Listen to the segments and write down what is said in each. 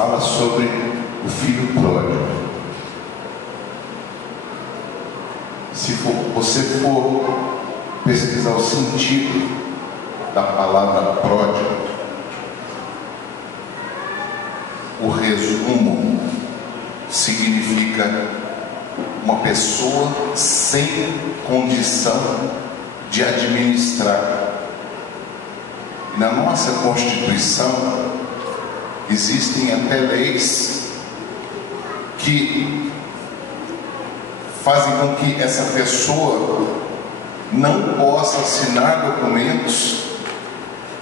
fala sobre o filho pródigo. Se você for pesquisar o sentido da palavra pródigo, o resumo significa uma pessoa sem condição de administrar. E na nossa Constituição existem até leis que fazem com que essa pessoa não possa assinar documentos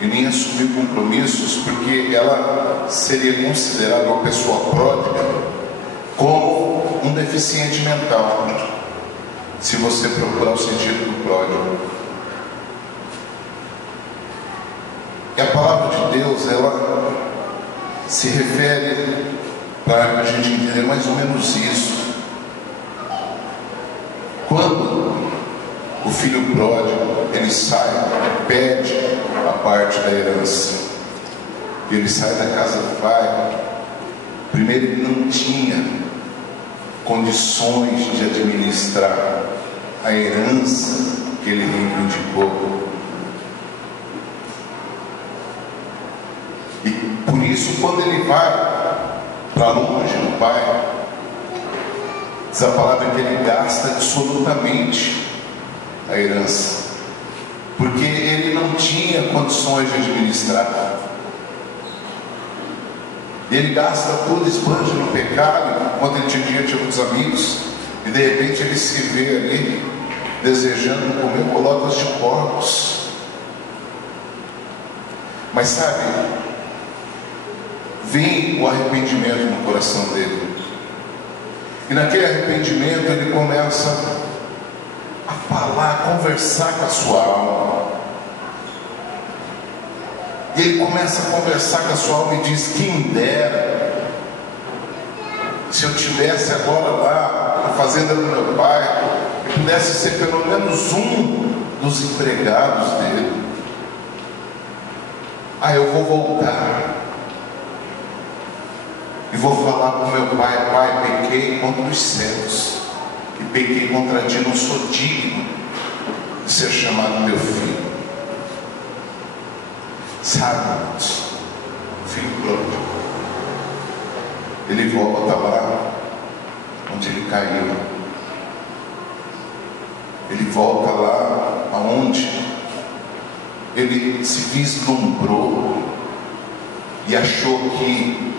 e nem assumir compromissos, porque ela seria considerada uma pessoa pródiga como um deficiente mental, se você procurar o sentido do pródigo. E a palavra de Deus, ela se refere, para a gente entender mais ou menos isso, quando o filho pródigo, ele sai, pede a parte da herança, ele sai da casa do pai. Primeiro, ele não tinha condições de administrar a herança que ele reivindicou. E por isso, quando ele vai para longe do pai, diz a palavra que ele gasta absolutamente a herança, porque ele não tinha condições de administrar. Ele gasta tudo, esbanja no pecado. Enquanto ele tinha dinheiro, tinha muitos amigos, e de repente ele se vê ali desejando comer bolotas de porcos. Mas sabe, vem o arrependimento no coração dele, e naquele arrependimento ele começa a falar, a conversar com a sua alma. E ele começa a conversar com a sua alma e diz: quem dera se eu tivesse agora lá na fazenda do meu pai, eu pudesse ser pelo menos um dos empregados dele. Eu vou voltar e vou falar para o meu pai: pai, pequei contra os céus e pequei contra ti, não sou digno de ser chamado meu filho. Sabe, o filho pródigo, ele volta lá onde ele caiu. Ele volta lá aonde ele se vislumbrou e achou que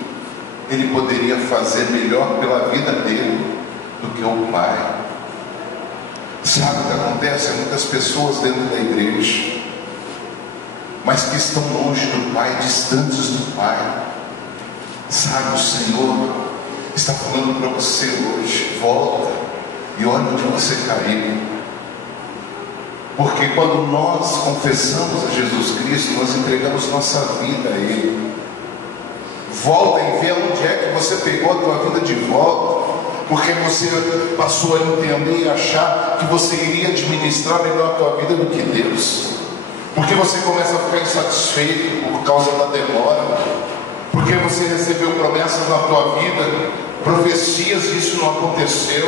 ele poderia fazer melhor pela vida dele do que o pai. Sabe o que acontece? Muitas pessoas dentro da igreja, mas que estão longe do pai, distantes do pai. Sabe, o Senhor está falando para você hoje: volta e olha onde você caiu. Porque quando nós confessamos a Jesus Cristo, nós entregamos nossa vida a Ele. Volta e vê onde é que você pegou a tua vida de volta, porque você passou a entender e achar que você iria administrar melhor a tua vida do que Deus. Porque você começa a ficar insatisfeito por causa da demora, porque você recebeu promessas na tua vida, profecias, e isso não aconteceu,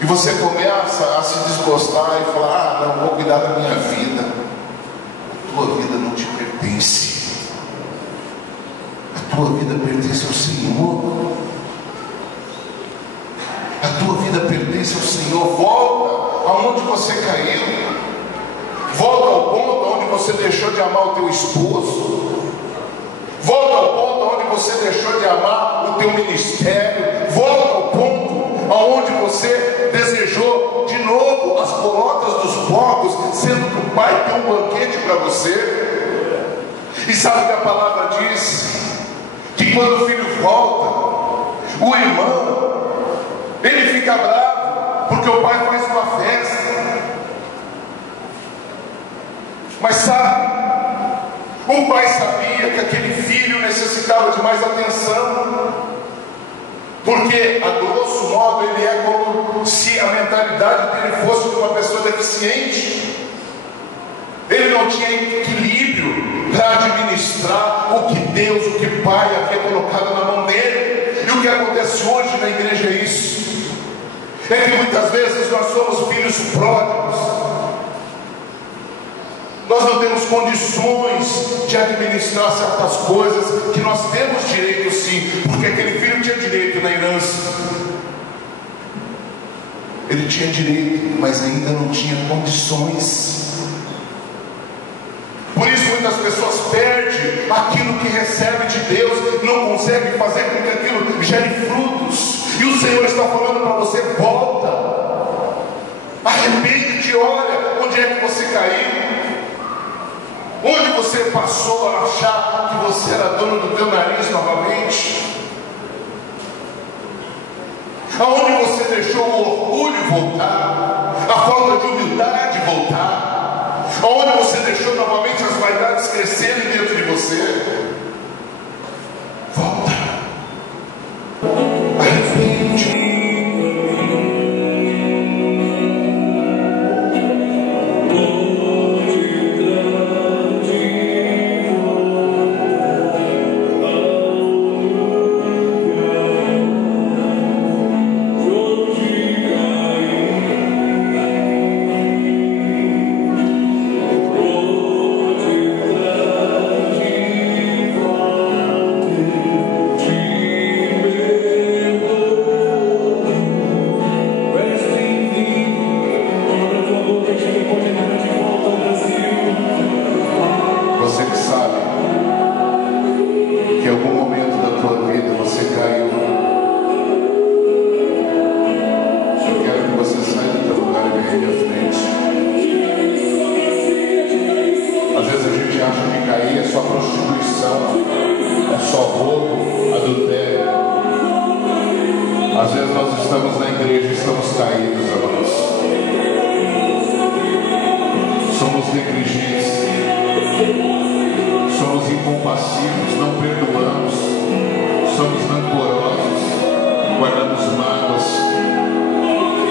e você começa a se desgostar e falar: não, vou cuidar da minha vida. A tua vida não te pertence, a tua vida pertence ao Senhor. A tua vida pertence ao Senhor. Volta aonde você caiu. Volta ao ponto onde você deixou de amar o teu esposo. Volta ao ponto onde você deixou de amar o teu ministério. Volta ao ponto onde você desejou de novo as bolotas dos porcos, sendo que o pai tem um banquete para você. E sabe o que a palavra diz? Que quando o filho volta, o irmão, ele fica bravo, porque o pai faz uma festa. Mas sabe, o pai sabia que aquele filho necessitava de mais atenção, porque a grosso modo ele é como se a mentalidade dele fosse de uma pessoa deficiente. Ele não tinha equilíbrio para administrar o que Deus, o que o pai havia colocado colocado na mão dele. E o que acontece hoje na igreja é isso. É que muitas vezes nós somos filhos pródigos. Nós não temos condições de administrar certas coisas que nós temos direito sim, porque aquele filho tinha direito na herança. Ele tinha direito, mas ainda não tinha condições. Por isso muitas pessoas perdem aquilo que recebe de Deus, não conseguem fazer com que aquilo gere frutos. E o Senhor está falando para você: volta, arrepende-te, olha onde é que você caiu. Onde você passou a achar que você era dono do teu nariz novamente? Aonde você deixou o orgulho voltar, a falta de humildade voltar? Aonde você deixou novamente as vaidades crescerem dentro de você? Volta, arrepende.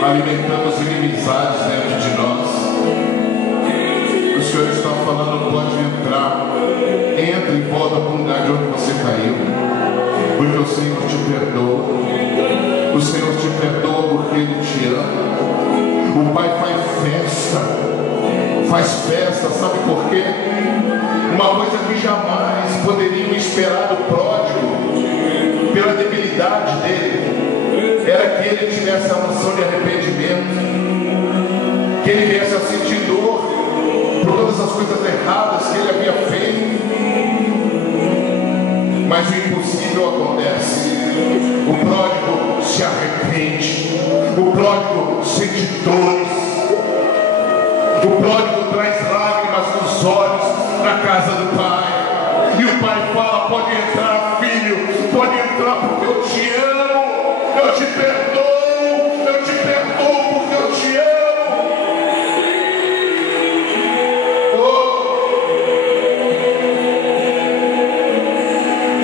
Alimentamos inimizades dentro de nós. O Senhor está falando: pode entrar, entra e volta para o lugar de onde você caiu, porque o Senhor te perdoa. O Senhor te perdoa porque Ele te ama. O Pai faz festa, sabe por quê? Uma coisa que jamais poderiam esperar do pródigo, pela debilidade dele, era que ele tivesse a noção de arrependimento, que ele viesse a sentir dor por todas as coisas erradas que ele havia feito. Mas o impossível acontece. O pródigo se arrepende, o pródigo sente dores, o pródigo traz lágrimas nos olhos na casa do Pai, e o Pai fala: pode entrar, filho, pode entrar, porque eu te amo. Eu te perdoo porque eu te amo.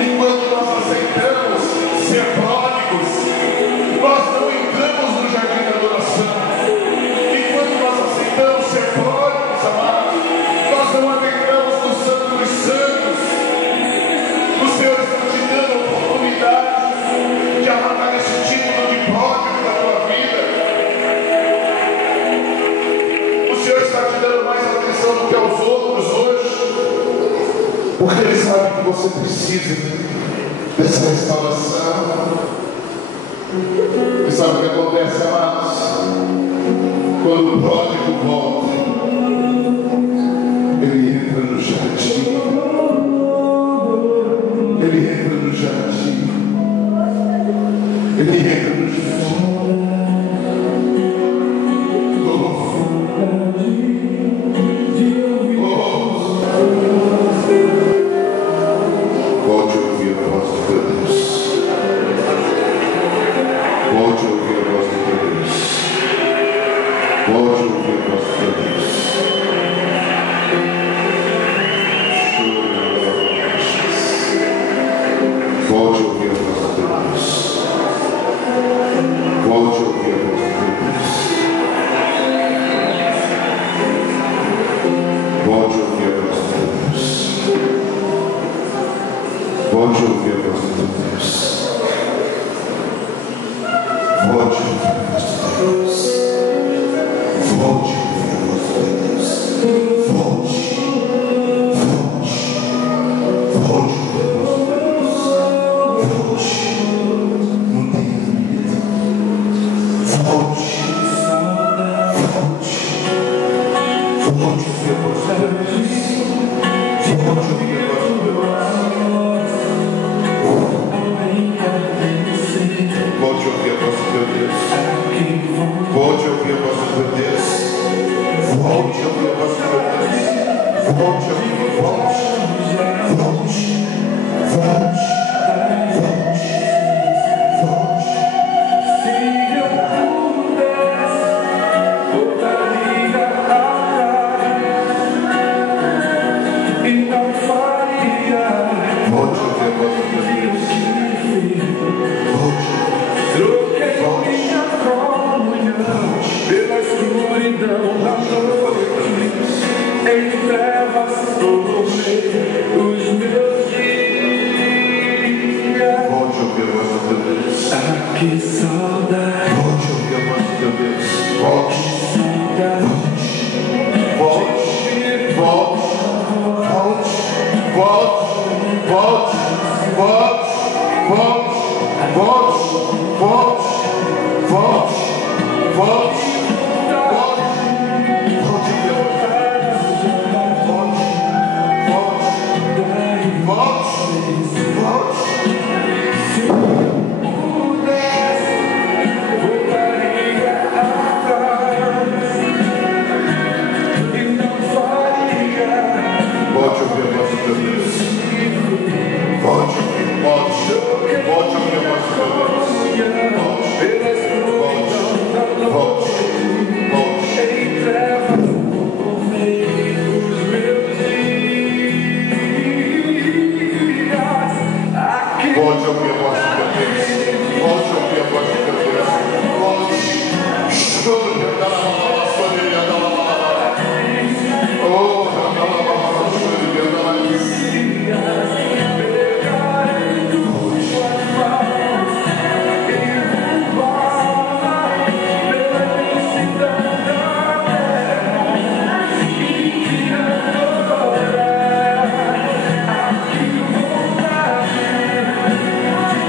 Enquanto nós aceitamos ser pródigos, nós não entramos no jardim da adoração. Enquanto nós aceitamos ser pródigos, amados, nós não adentramos no Santo dos Santos. O Senhor está te dando a oportunidade de arrancar esse título de pródigo da tua vida. O Senhor está te dando mais atenção do que aos outros hoje, porque Ele sabe que você precisa dessa restauração. E sabe o que acontece, amados? Quando o pródigo volta, ele entra no jardim. Ele entra no jardim. Ele entra no jardim. Volte a ouvir a voz do teu Deus. Volte a ouvir a voz do teu Deus. Volte a ouvir a voz do teu Deus. Volte a ouvir a voz do teu Deus. Volte a ouvir a voz do teu Deus. Volte a ouvir a voz do teu Deus. Volte a ouvir a voz do teu Deus. que saudade. Volte a ouvir a voz do teu Deus. Volte. Volte. Volte. Volte. Volte. Volte. Volte. Volte.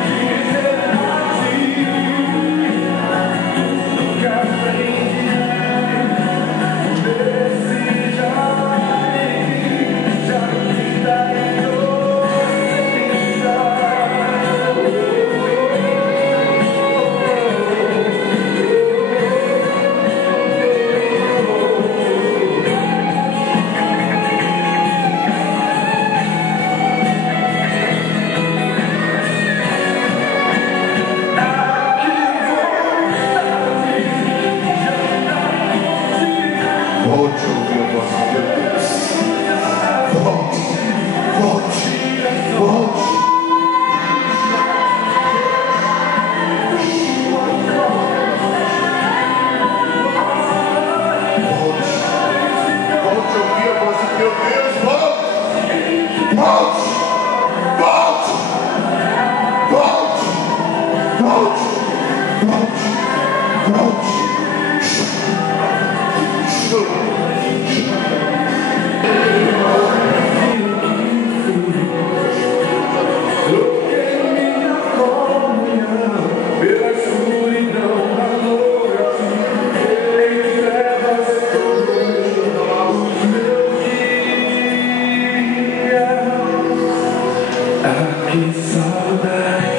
Volte. Volte. Volte. Que saudade.